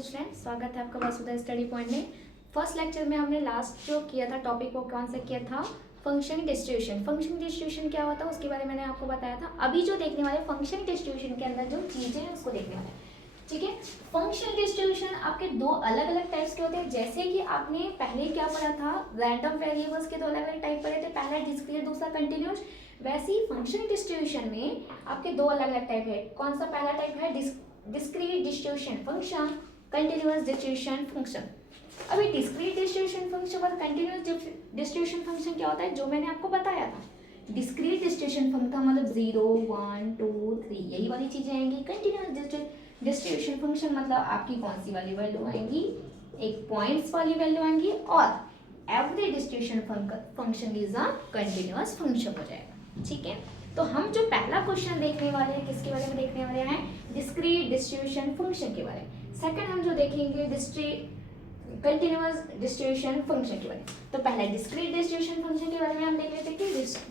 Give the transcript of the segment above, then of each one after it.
Student, स्वागत है आपका वसुधा स्टडी पॉइंट में। फर्स्ट लेक्चर में हमने लास्ट जो किया था टॉपिक वो कौन सा किया था, फंक्शन डिस्ट्रीब्यूशन। फंक्शन डिस्ट्रीब्यूशन क्या होता है उसके बारे में मैंने आपको बताया था। अभी जो देखने वाले फंक्शन डिस्ट्रीब्यूशन के अंदर जो चीजें हैं उसको देखने वाले हैं, ठीक है। फंक्शन डिस्ट्रीब्यूशन आपके दो अलग अलग टाइप्स के होते हैं। जैसे कि आपने पहले क्या पढ़ा था, रैंडम वेरिएबल्स के दो अलग अलग टाइप पढ़े थे, पहला डिस्क्रीट दूसरा कंटिन्यूअस। वैसे ही फंक्शन डिस्ट्रीब्यूशन में आपके दो अलग अलग टाइप है। कौन सा पहला टाइप है, discrete distribution function, continuous distribution function. अभी डिस्क्रीट डिस्ट्रीब्यूशन फंक्शन और कंटिन्यूअस डिस्ट्रीब्यूशन फंक्शन क्या होता है, जो मैंने आपको बताया था। डिस्क्रीट डिस्ट्रीब्यूशन फंक्शन मतलब 0 1 2 3 यही वाली चीजें आएंगी। कंटिन्यूअस डिस्ट्रीब्यूशन फंक्शन मतलब आपकी कौन सी वाली वैल्यू आएंगी, एक पॉइंट्स वाली वैल्यू आएंगी। और every distribution function is a continuous function हो जाएगा, ठीक है। तो हम जो पहला क्वेश्चन देखने वाले हैं किसके बारे में देखने वाले हैं, डिस्क्रीट डिस्ट्रीब्यूशन फंक्शन के बारे में। सेकंड हम जो देखेंगे कंटिन्यूअस डिस्ट्रीब्यूशन फंक्शन के बारे में। तो पहले डिस्क्रीट डिस्ट्रीब्यूशन फंक्शन के बारे में हम देख लेते हैं कि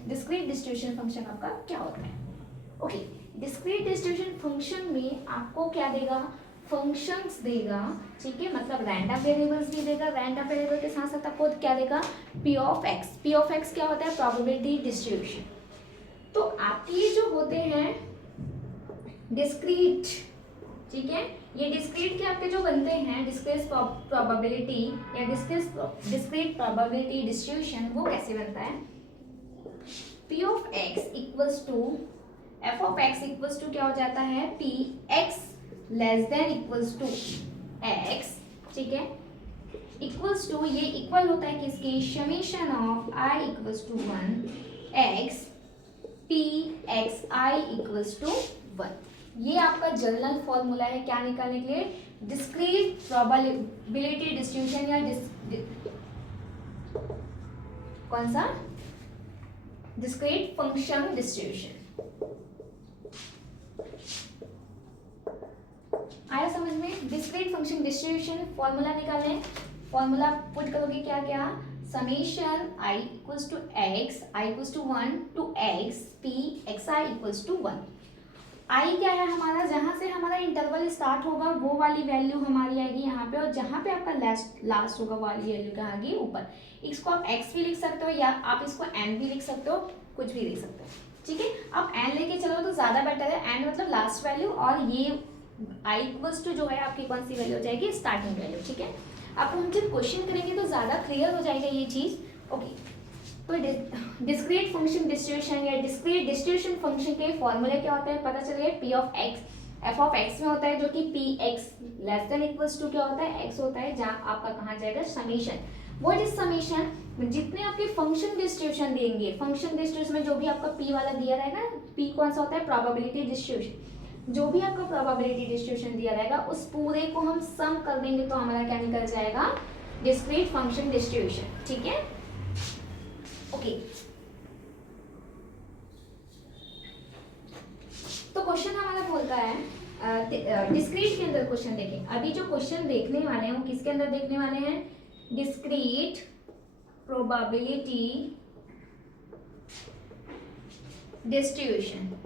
डिस्क्रीट डिस्ट्रीब्यूशन फंक्शन आपका क्या होता है। ओके, डिस्क्रीट डिस्ट्रीब्यूशन फंक्शन में आपको क्या देगा, फंक्शंस देगा, ठीक है। मतलब रैंडम वेरिएबल्स भी देगा, रैंडम वेरिएबल के साथ साथ आपको क्या देगा, P of x. P of x क्या होता है, प्रोबेबिलिटी डिस्ट्रीब्यूशन। तो आपके जो होते हैं डिस्क्रीट, ठीक है, ये डिस्क्रीट के आपके जो बनते हैं डिस्क्रीट प्रोबेबिलिटी या डिस्क्रीट प्रोबेबिलिटी डिस्ट्रीब्यूशन, वो कैसे बनता है, P of X equals to F of X equals to क्या हो जाता है, P X less than equals to X, ठीक है, इक्वल्स टू, ये इक्वल होता है किसके, summation of I equals to 1 X P X I equals to 1। ये आपका जनरल फॉर्मूला है क्या निकालने के लिए, डिस्क्रीट प्रोबेबिलिटी डिस्ट्रीब्यूशन या कौन सा, डिस्क्रीट फंक्शन डिस्ट्रीब्यूशन। आया समझ में। डिस्क्रीट फंक्शन डिस्ट्रीब्यूशन फॉर्मूला निकालने, फॉर्मूला पुट करोगे क्या क्या, summation i equals to x, i equals to 1 टू x p x i equals to 1। i क्या है हमारा, जहां से हमारा इंटरवल स्टार्ट होगा वो वाली वैल्यू हमारी आएगी यहाँ पे, और जहां पे आपका लास्ट होगा वाली वैल्यू क्या आएगी ऊपर। इसको आप x भी लिख सकते हो या आप इसको n भी लिख सकते हो, कुछ भी लिख सकते हो, ठीक है। आप n लेके चलो तो ज्यादा बेटर है, n मतलब लास्ट वैल्यू, और ये i इक्वल्स टू जो है आपकी कौन सी वैल्यू हो जाएगी, स्टार्टिंग वैल्यू, ठीक है। आपको हम जब क्वेश्चन करेंगे तो ज्यादा क्लियर हो जाएगा ये चीज। ओके, तो डिस्क्रीट फंक्शन डिस्ट्रीब्यूशन या डिस्क्रीट डिस्ट्रीब्यूशन फंक्शन के फॉर्मूले क्या होते हैं पता चल गया, P of X F of X में होता है जो कि P X less than equals to क्या होता है, एक्स होता है, जहां आपका कहाँ जाएगा, समेशन। व्हाट इज समेशन, जितने आपके फंक्शन डिस्ट्रीब्यूशन देंगे, फंक्शन डिस्ट्रीब्यूशन में जो भी आपका पी वाला दिया रहेगा, पी कौन सा होता है, प्रोबेबिलिटी डिस्ट्रीब्यूशन। जो भी आपका प्रोबेबिलिटी डिस्ट्रीब्यूशन दिया रहेगा उस पूरे को हम सम कर देंगे तो हमारा क्या निकल जाएगा, डिस्क्रीट फंक्शन डिस्ट्रीब्यूशन, ठीक है। ओके, तो क्वेश्चन हमारा बोलता है डिस्क्रीट के अंदर क्वेश्चन देखें। अभी जो क्वेश्चन देखने वाले हैं वो किसके अंदर देखने वाले हैं, डिस्क्रीट प्रोबेबिलिटी डिस्ट्रीब्यूशन।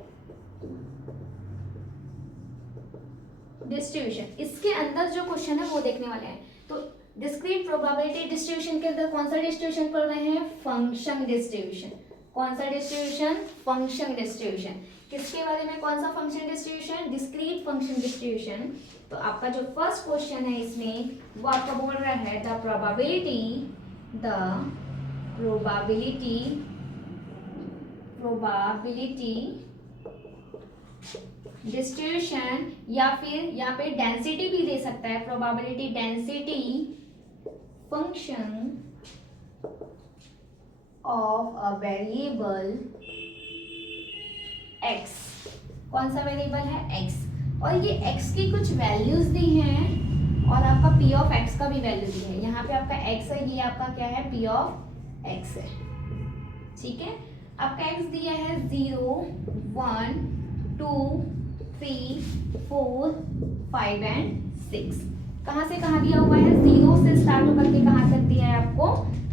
इसके अंदर जो क्वेश्चन है वो देखने वाले हैं। तो डिस्क्रीट प्रोबेबिलिटी डिस्ट्रीब्यूशन के अंदर कौन सा डिस्ट्रीब्यूशन पढ़ रहे हैं, फंक्शन डिस्ट्रीब्यूशन। कौन सा डिस्ट्रीब्यूशन, फंक्शन डिस्ट्रीब्यूशन। किसके बारे में, कौन सा function distribution, discrete function distribution. तो आपका जो फर्स्ट क्वेश्चन है इसमें वो आपका बोल रहा है द प्रोबेबिलिटी डिस्ट्रीब्यूशन, या फिर यहाँ पे डेंसिटी भी दे सकता है, probability density function of a variable x। कौन सा वेरिएबल है, x, और ये x की कुछ वैल्यूज दी हैं और आपका p ऑफ x का भी वैल्यू दी है। यहाँ पे आपका x है, ये आपका क्या है, p ऑफ x है, ठीक है। आपका x दिया है 0 1 2 3 4 5 एंड 6। कहाँ से कहाँ दिया हुआ है, 0 से स्टार्ट होकर के कहाँ तक दिया है आपको,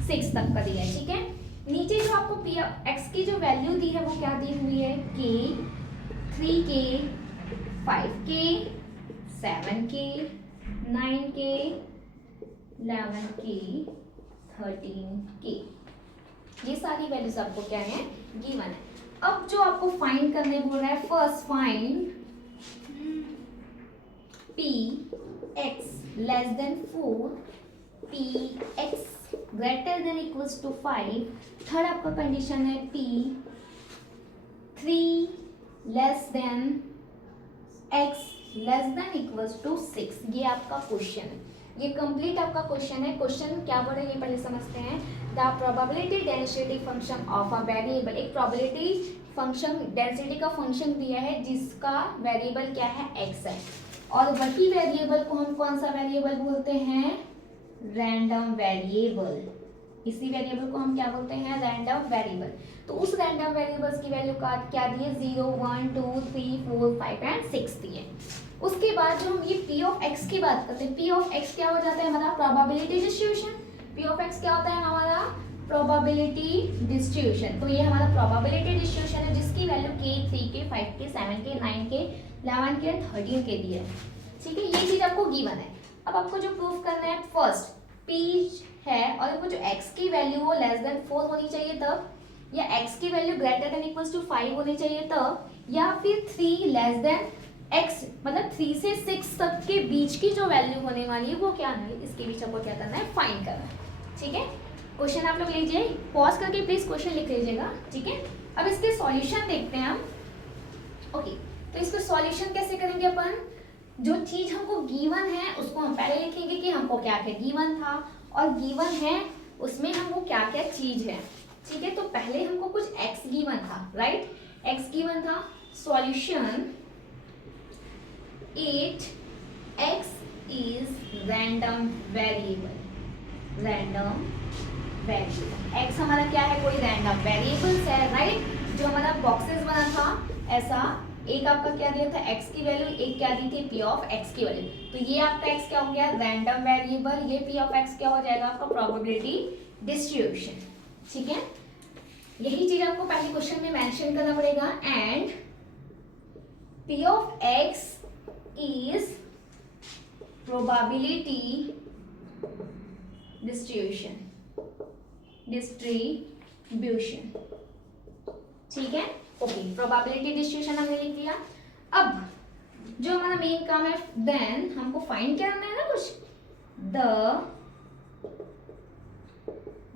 6 तक का दिया है, ठीक है। नीचे जो आपको पी एक्स की जो वैल्यू दी है वो क्या दी हुई है, k 3k 5k 7k 9 11k 13k, ये सारी वैल्यूज आपको क्या है, गिवन है। अब जो आपको फाइंड करने बोल रहा है, first find p x less than 4, p x greater than equals to 5, third आपका कंडीशन है p 3 less than x less than equals to 6। ये आपका क्वेश्चन है, ये कंप्लीट आपका क्वेश्चन है। क्वेश्चन क्या बोल रहे हैं ये पहले समझते हैं। The probability density function of a variable, एक प्रोबेबिलिटी फंक्शन डेंसिटी का फंक्शन दिया है जिसका वेरिएबल क्या है, x है, और वही वेरिएबल को हम कौन सा वेरिएबल बोलते हैं, रैंडम वेरिएबल। इसी वेरिएबल को हम क्या बोलते हैं, रैंडम वेरिएबल। तो उस रैंडम वेरिएबल्स की वैल्यू का क्या दिए, 0 1 2 3 4 5 एंड 6 दिए। उसके बाद जो हम ये p ऑफ x की बात करते हैं, p ऑफ x क्या हो जाता है हमारा, probability distribution. p of x क्या होता है हमारा, प्रोबेबिलिटी डिस्ट्रीब्यूशन। तो ये हमारा प्रोबेबिलिटी डिस्ट्रीब्यूशन है जिसकी value k 3 k 5 k 7 k 9 k 11 k 13 k दी है। ठीक है, ये चीज आपको गिवन है। अब आपको जो प्रूफ करना है, फर्स्ट p है और वो जो x की वैल्यू वो लेस देन 4 होनी चाहिए तब, या x की value greater than equals to 5 होनी चाहिए तब, या फिर 3 लेस देन x, मतलब 3 से 6 तक के बीच की जो वैल्यू होने वाली है वो क्या है, इसके बीच आपको क्या करना है, फाइंड करना है। ठीक है, क्वेश्चन आप लोग लीजिए, पॉज करके प्लीज क्वेश्चन लिख लीजिएगा। ठीक है, अब इसके सॉल्यूशन देखते हैं हम। ओके, तो इसको सॉल्यूशन कैसे करेंगे अपन, जो चीज हमको गिवन है उसको हम पहले लिखेंगे कि हमको क्या क्या गिवन था, और गिवन है उसमें हमको क्या क्या चीज है। ठीक है, तो पहले हमको कुछ x गिवन था, राइट, x गिवन था। Solution 8x is random variable, random variable, x हमारा क्या है, कोई रैंडम वेरिएबल्स है, राइट, जो हमारा बॉक्सेस बना था ऐसा। एक आपका क्या दिया था, x की वैल्यू, एक क्या दी थी, p ऑफ x की वैल्यू। तो ये आपका x क्या हो गया, रैंडम वेरिएबल, ये p ऑफ x क्या हो जाएगा आपका, प्रोबेबिलिटी डिस्ट्रीब्यूशन। ठीक है, यही चीज आपको पहले क्वेश्चन में मेंशन करना पड़ेगा। And p of x is probability distribution, ठीक है। ओके, प्रोबेबिलिटी डिस्ट्रीब्यूशन हमने लिख दिया। अब जो हमारा मेन काम है, देन हमको फाइंड करना है ना कुछ, the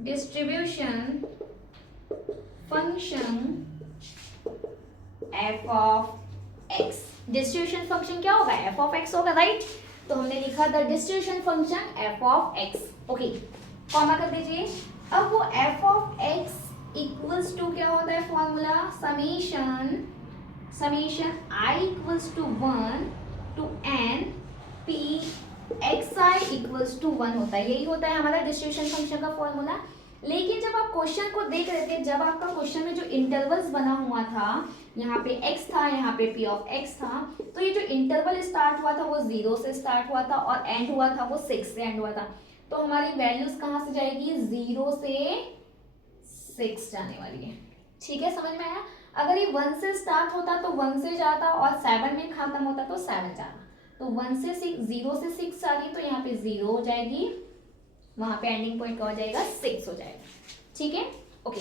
distribution function f of x। Distribution function क्या होगा, f ऑफ x होगा, राइट। तो हमने लिखा the distribution function f of x। Okay, comma कर दीजिए। अब वो f of x equals to क्या होता है formula, summation i equals to 1 to n p xi equals to 1 होता है। यही होता है हमारा डिस्ट्रीब्यूशन फंक्शन का फॉर्मूला। लेकिन जब आप क्वेश्चन को देख रहे थे, जब आपका क्वेश्चन में जो इंटरवल्स बना हुआ था, यहाँ पे x था, यहाँ पे p ऑफ x था, तो ये जो इंटरवल स्टार्ट हुआ था वो 0 से स्टार्ट हुआ था और एंड हुआ था वो 6 से एंड हुआ था। तो हमारी वैल्यूज कहाँ से जाएगी, 0 से 6 जाने वाली है। ठीक है, समझ में आया। अगर ये 1 से स्टार्ट होता तो 1 से जाता और 7 में खत्म होता तो 7 जाता। तो 1 से 6, 0 से 6 आ गई तो यहाँ पे 0 हो जाएगी, वहां पे एंडिंग पॉइंट क्या हो जाएगा, 6 हो जाएगा। ठीक है, ओके।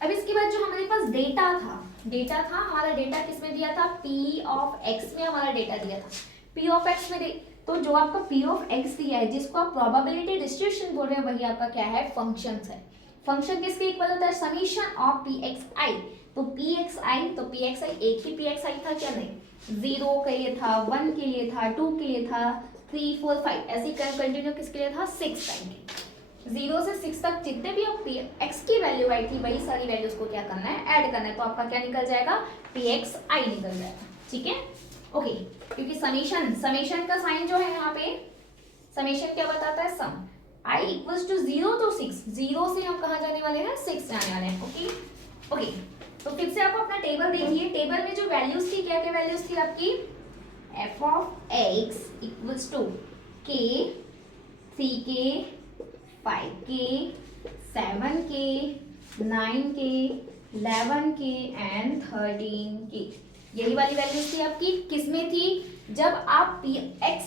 अब इसके बाद जो हमारे पास डेटा था हमारा डेटा किसमें दिया था, p ऑफ x में हमारा डेटा दिया था। p ऑफ x में तो जो आपका p ऑफ x दिया है, जिसको आप प्रोबेबिलिटी डिस्ट्रीब्यूशन बोल रहे हैं, वही आपका क्या है, फंक्शन है। फंक्शन किसके इक्वल होता है, समीशन ऑफ pxi। तो pxi, तो pxi एक ही pxi था क्या, नहीं, 0 के लिए था, 1 के लिए था, 2 के लिए था, 3 4 5 ऐसे कंटिन्यू किसके लिए था, 6 टाइम के। 0 से 6 तक जितने भी आप x की वैल्यू आई थी, वही सारी वैल्यूज को क्या करना है, ऐड करना है। तो आपका क्या निकल जाएगा, pxi निकल जाएगा। ठीक है, ओके। क्योंकि समेशन का साइन जो है यहाँ पे, समेशन क्या बताता है, सम i इक्वल्स टू 0 तो 6, 0 से हम कहाँ जाने वाले हैं, 6 जाने वाले हैं। ओके ओके, तो फिर से आप अपना टेबल देखिए। टेबल में जो वैल्यूज थी, क्या क्या वैल्यूज थी आपकी, f of x equals to k 3k 5k 7k 9k 11k and 13k। यही वाली वैल्यूज थी आपकी, किसमें थी, जब आप x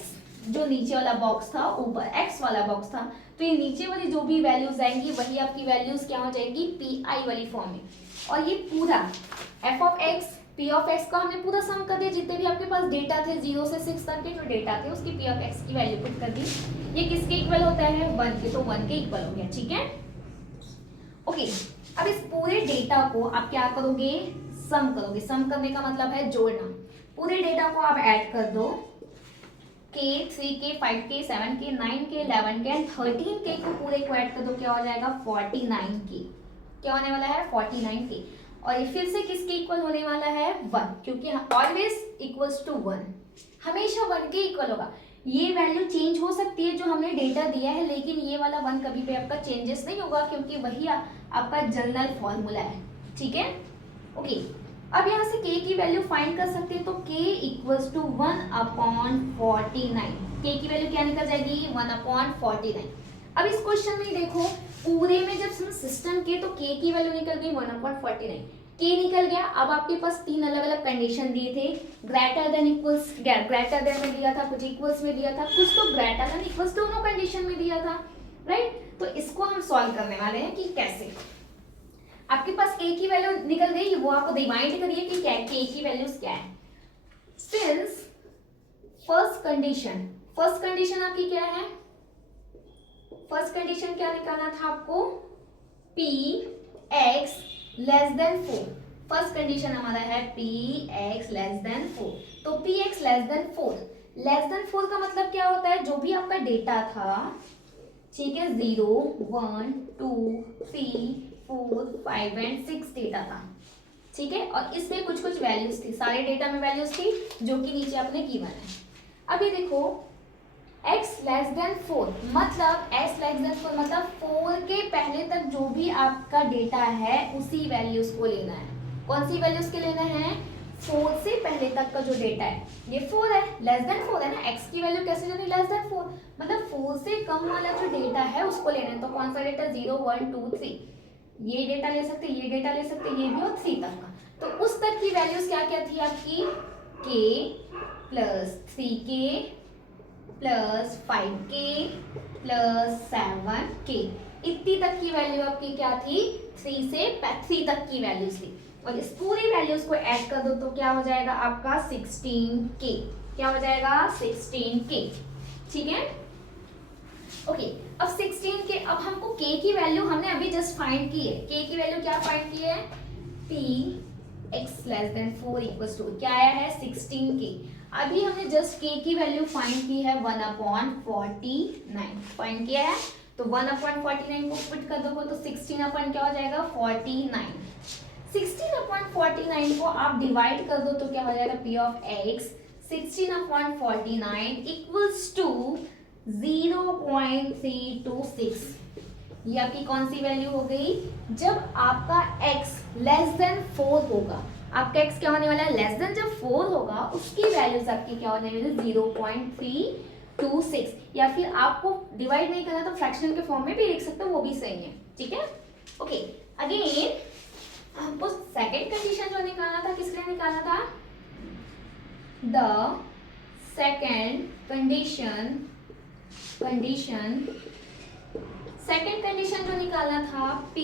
जो नीचे वाला बॉक्स था, ऊपर x वाला बॉक्स था, तो ये नीचे वाली जो भी वैल्यूज आएंगी वही आपकी वैल्यूज क्या हो जाएगी, पी आई वाली फॉर्म में। और ये पूरा F of x P of x का हमने पूरा सम कर दिया, जितने भी आपके पास डेटा थे 0 से 6 तक के जो डेटा थे उसकी पी ऑफ एक्स की वैल्यू पुट कर दी। ये किसके इक्वल होता है, 1 के, तो 1 के इक्वल हो गया। ठीक है, ओके। अब इस पूरे डेटा को आप क्या करोगे, सम करोगे। सम करने का मतलब है जोड़ना। पूरे डेटा को आप ऐड कर दो, के 3 के 5 के 7 के 9 के 11 के एंड 13 के को पूरे को ऐड कर दो, क्या हो जाएगा 49 के। क्या होने वाला है 49 के। और ये फिर से किसके इक्वल होने वाला है 1, क्योंकि ऑलवेज इक्वल्स टू 1, हमेशा 1 के इक्वल होगा। ये वैल्यू चेंज हो सकती है जो हमने डेटा दिया है, लेकिन ये वाला 1 कभी भी आपका चेंजेस नहीं होगा, क्योंकि वही आपका जनरल फॉर्मूला है। ठीक है, ओके। अब यहाँ से k की वैल्यू फाइंड कर सकते हैं, तो k इक्वल्स टू 1/49। k की वैल्यू क्या निकल जाएगी 1/49। अब इस क्वेश्चन में देखो, पूरे में जब सिस्टम के, तो k की वैल्यू निकल गई 1/49, k निकल गया। अब आपके पास 3 अलग अलग कंडीशन दिए थे, greater than equals, greater than में दिया था, कुछ इक्वल्स में दिया था, कुछ तो ग्रेटर देन इक्वल्स दोनों कंडीशन में दिया था, राइट। तो इसको हम सॉल्व करने वाले हैं कि कैसे। आपके पास k की वैल्यू निकल गई, वो आपको डिवाइड करिए कि क्या k की वैल्यूज क्या है। सिंस फर्स्ट कंडीशन आपकी क्या है, फर्स्ट कंडीशन क्या निकालना था आपको, p x less than 4। First condition हमारा है p x लेस देन 4, तो p x less than 4। Less than 4 का मतलब क्या होता है, जो भी आपका डेटा था, ठीक है, 0 1 2 3 4 5 एंड 6 डेटा था, ठीक है, और इसमें कुछ कुछ वैल्यूज थी, सारे डेटा में वैल्यूज थी जो कि नीचे आपने गिवन है। अब ये देखो x लेस देन 4 मतलब x लेस देन 4 मतलब 4 के पहले तक जो भी आपका डेटा है उसी वैल्यूज को लेना है। कौन सी वैल्यूज के लेना है, 4 से पहले तक का जो डेटा है, ये 4 है, लेस देन 4 है ना, x की वैल्यू कैसे जानी, लेस देन 4 मतलब 4 से कम वाला जो डेटा है उसको लेना है। तो कौन सा डेटा, 0 1 2 3, ये डेटा ले सकते, ये डेटा ले सकते, ये भी और 3 तक का। तो उस तक की वैल्यूज क्या क्या थी आपकी, k plus 3k plus 5k plus 7k, इतनी तक की वैल्यू आपकी क्या थी, 3 तक की वैल्यूज थी। और इस पूरी वैल्यूज को ऐड कर दो तो क्या हो जाएगा आपका 16k। क्या हो जाएगा 16k। ठीक है, ओके। अब 16k, अब हमको k की वैल्यू हमने अभी जस्ट फाइंड की है। k की वैल्यू क्या फाइंड की है, p x less than 4 equals to क्या आया है 16k। अभी हमने जस्ट k की वैल्यू फाइंड की है 1/49 फाइंड किया है, तो 1/49 को पुट कर दो तो 16 अपन क्या हो जाएगा 49। 16/49 को आप डिवाइड कर दो तो क्या हो जाएगा p of x 16/49 equals to 0.326। ये आपकी कौन सी वैल्यू हो गई, जब आपका x लेस देन 4 होगा, आपका x क्या होने वाला है, लेस देन जब 4 होगा उसकी वैल्यूज आपकी क्या होने वाली है 0.326। या फिर आपको डिवाइड नहीं करना तो फ्रैक्शनल के फॉर्म में भी लिख सकते हो, वो भी सही है। ठीक है, ओके। अगेन आपको सेकेंड कंडीशन जो निकालना था, किस लिए निकालना था, द सेकेंड कंडीशन जो निकालना था, p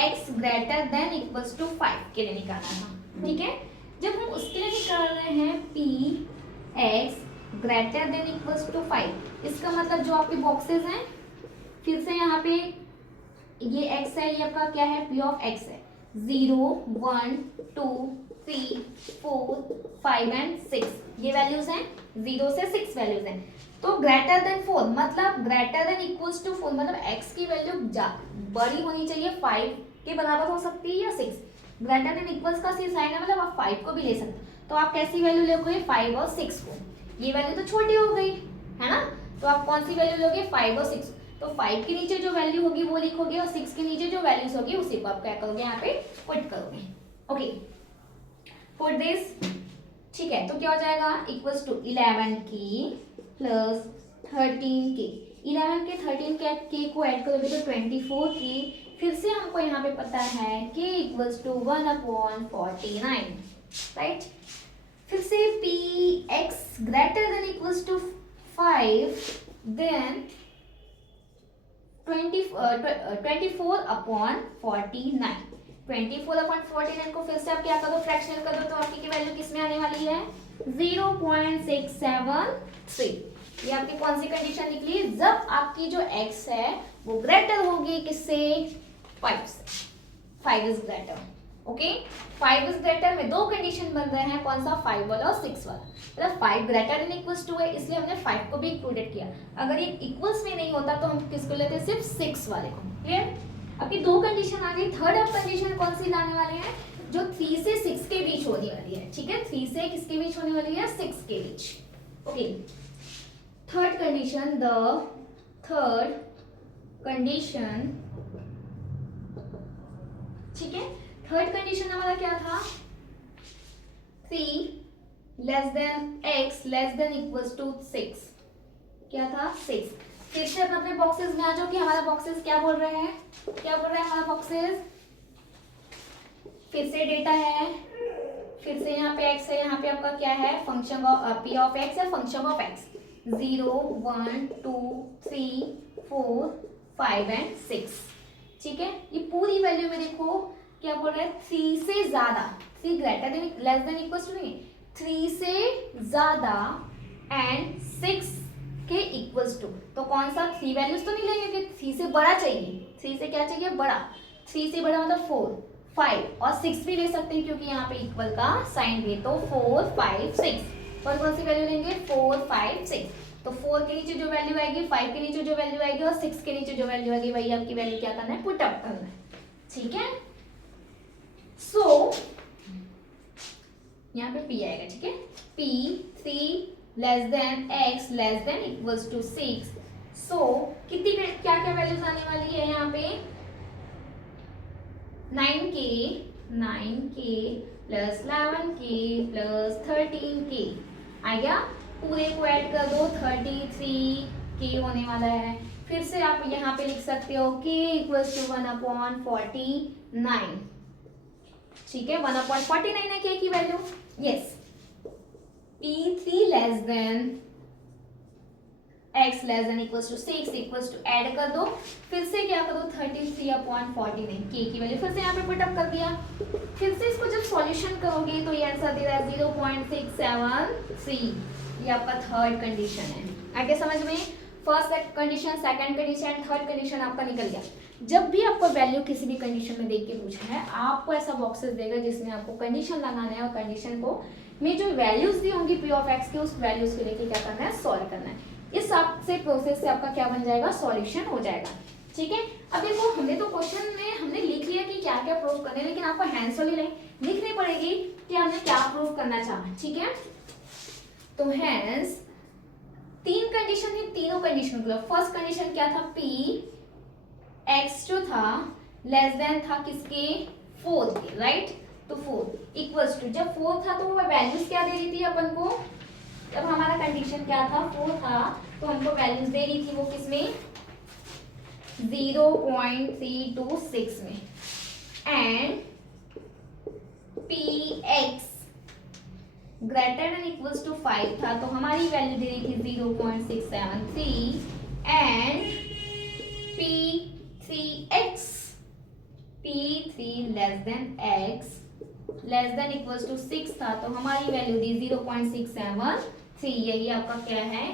x greater than equals to 5 के लिए निकालना था। ठीक है, जब हम उसके लिए निकाल रहे हैं p x greater than equals to 5, इसका मतलब जो आपके बॉक्सेस हैं, फिर से यहाँ पे ये x है, ये आपका क्या है p ऑफ x है, 0 1 2 3 4 5 एंड 6 ये वैल्यूज हैं, 0 से 6 वैल्यूज हैं। तो ग्रेटर देन 4 मतलब ग्रेटर देन इक्वल्स टू 4 मतलब x की वैल्यू बड़ी होनी चाहिए, 5 के बराबर हो सकती है या 6। ग्रेटर देन इक्वल्स का साइन है मतलब आप 5 को भी ले सकते हो। तो आप कैसी वैल्यू लोगे 5 और 6 को, ये वैल्यू तो छोटी हो गई है ना, तो आप कौन सी वैल्यू लोगे 5 और 6। तो 5 के नीचे जो वैल्यू होगी वो लिखोगे और 6 के नीचे जो वैल्यूज होगी उसी को आप क्या करोगे यहाँ पे पुट करोगे। ओके, पुट दिस, ठीक है, तो क्या हो जाएगा इक्वल्स टू 11 की प्लस 13 के, 11 के 13 के को ऐड करोगे तो 24 की। फिर से हमको यहाँ पे पता है k इक्वल्स टू 1/49, राइट। फिर से p 5 देन 24/49। 24/49 को फिर से आप क्या कर दो, फ्रैक्शनल कर दो, तो आपकी वैल्यू किस में आने वाली है, 0.673। ये आपकी कौन सी कंडीशन निकली, जब आपकी जो x है वो ग्रेटर होगी किससे, 5 से। 5 is greater, okay. 5 is greater में दो कंडीशन बन रहे हैं, कौन सा, 5 वाला और 6 वाला। मतलब 5 ग्रेटर देन इक्वल्स टू है, इसलिए हमने 5 को भी इंक्लूडेड किया। अगर ये इक्वल्स में नहीं होता तो हम किसको लेते, सिर्फ 6 वाले को। क्लियर। अभी दो कंडीशन आ गई। थर्ड आप कंडीशन कौन सी लाने वाले हैं, जो 3 से 6 के बीच होने वाली है, ठीक है। 3 से किसके बीच होने वाली है, 6 के बीच, okay. Third condition, the third condition, ठीक है। थर्ड कंडीशन हमारा क्या था, 3 less than x less than equals to 6। क्या था, 6। फिर से अपने बॉक्सेस में आ जाओ कि हमारा बॉक्सेस क्या बोल रहे हैं, क्या बोल रहे हैं हमारा बॉक्सेस। फिर से डेटा है, फिर से यहाँ पे x है, यहाँ पे आपका क्या है, function of p of x है, फंक्शन ऑफ x 0 1 2 3 4 5 एंड 6, ठीक है। ये पूरी वैल्यू में देखो क्या बोल रहा है, 3 से ज्यादा, 3 greater than less than equals to नहीं, 3 से ज्यादा एंड 6 के इक्वल्स टू। तो कौन सा, 3 वैल्यूज तो नहीं लेंगे कि 3 से बड़ा चाहिए, 3 से क्या चाहिए, बड़ा। 3 से बड़ा मतलब 4 5 और 6 भी ले सकते हैं क्योंकि यहाँ पे इक्वल का साइन भी, तो 4 5 6। और कौन सी वैल्यू लेंगे, 4 5 6। तो 4 के नीचे जो वैल्यू आएगी, 5 के नीचे जो वैल्यू आएगी और 6 के नीचे जो वैल्यू आएगी, वही आपकी वैल्यू क्या करना है, पुट अप करना है, ठीक है। सो यहाँ पे p आएगा, ठीक है। p 3 less than x less than equals to 6। So कितनी क्या क्या वैल्यूज आने वाली है यहाँ पे, 9k plus 11k plus 13k आ गया। पूरे को ऐड कर दो, 33k होने वाला है। फिर से आप यहाँ पे लिख सकते हो k इक्वल्स टू 1/49, ठीक है। 1/49 है k की वैल्यू, yes. p3 less than x less than equals to 6 equals to, add कर दो, फिर से क्या करो, 33/49 k की वैल्यू फिर से यहाँ पे पुट अप कर दिया। फिर से इसको जब सॉल्यूशन करोगे तो ये आंसर दे रहा है 0.673। ये आपका थर्ड कंडीशन है। आगे समझ में, first condition, second condition, third condition आपका निकल गया। जब भी आपको वैल्यू किसी भी कंडीशन में देख के पूछना है, आपको ऐसा बॉक्सेस देगा जिसमें आपको कंडीशन लगाना है और कंडीशन को में जो वैल्यूज दी होंगी p ऑफ x के, उस वैल्यूज को लेके क्या करना है, सॉल्व करना है। इस आपसे प्रोसेस से आपका क्या बन जाएगा, सॉल्यूशन हो जाएगा, ठीक है। अब देखो हमने तो क्वेश्चन में हमने लिख लिया कि क्या क्या प्रूव करना है, लेकिन आपको हैंड्स वाली लाइन लिखनी पड़ेगी कि हमने क्या प्रूव करना चाहा, ठीक है। तो हैंस 3 कंडीशन है, तीनों कंडीशन को फर्स्ट कंडीशन क्या था, p x जो था लेस देन था किसके, 4 के, राइट। तो 4 इक्वल्स टू, जब 4 था तो वो वैल्यूज क्या दे रही थी अपन को, जब हमारा कंडीशन क्या था, 4 था, तो हमको वैल्यूज दे रही थी वो किसमें, 0.326 में। And px greater than equals to 5 था, तो हमारी वैल्यू दे रही थी 0.673। And p3 less than x less than equals to 6 था, तो हमारी वैल्यू दी 0.673। यही आपका क्या है,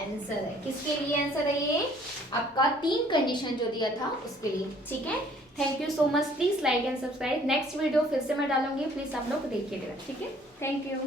आंसर है। किसके लिए आंसर है ये, आपका 3 कंडीशन जो दिया था उसके लिए, ठीक है। Thank you so much, please like and subscribe. Next video फिर से मैं डालूंगी, प्लीज आप लोग देखिएगा, ठीक है। Thank you.